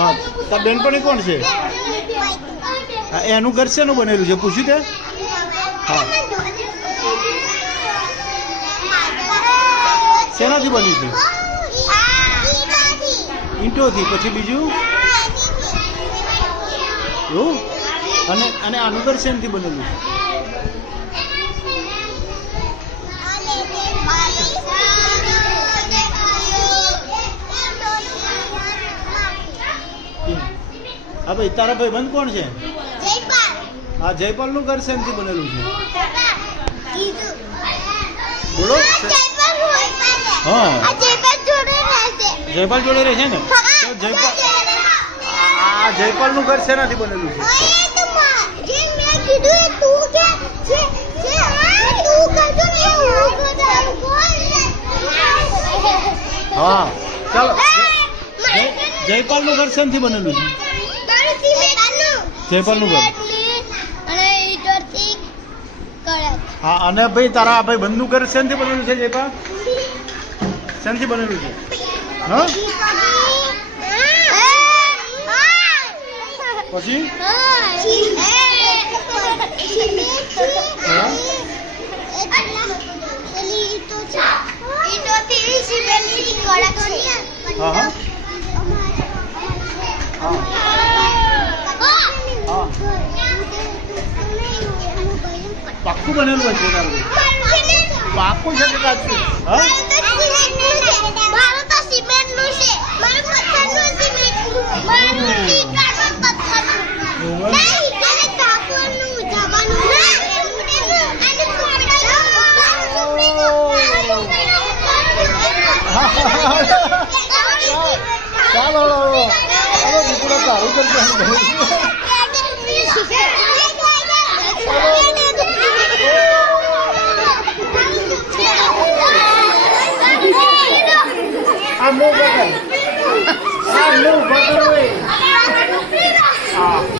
હા. તાર બેનપણી કોણ છે? હા એનું ઘર શેનું બનેલું છે? પૂછ્યું તે? હા. શેનાથી બન્યું છે? ઈંટોથી. પછી બીજું? એવું? અને અને આનું ઘર શેનથી બનેલું છે? હા ભાઈ તારા ભાઈ બંધ કોણ છે? હા જયપાલનું ઘર શેનથી બનેલું છે? બોલો. હા. જયપાલ જોડે રહે છે ને? તો જયપાલ આ જયપાલનું ઘર શેનાથી બનેલું છે? હા ચાલો. જયપાલ જયપાલનું ઘર શેનથી બનેલું છે? જયપાલનું ઘર હા અને ભાઈ તારા આ ભાઈ બંદુ ઘર શેનથી બનેલું છે જયપાલ શેનથી બનેલું છે? હા? પછી? હા હા. પાક્કું બનેલું હોય છે પાક્કું છે કે કાચું? હા? ચાલો. મોં પકડ ઓય. હા.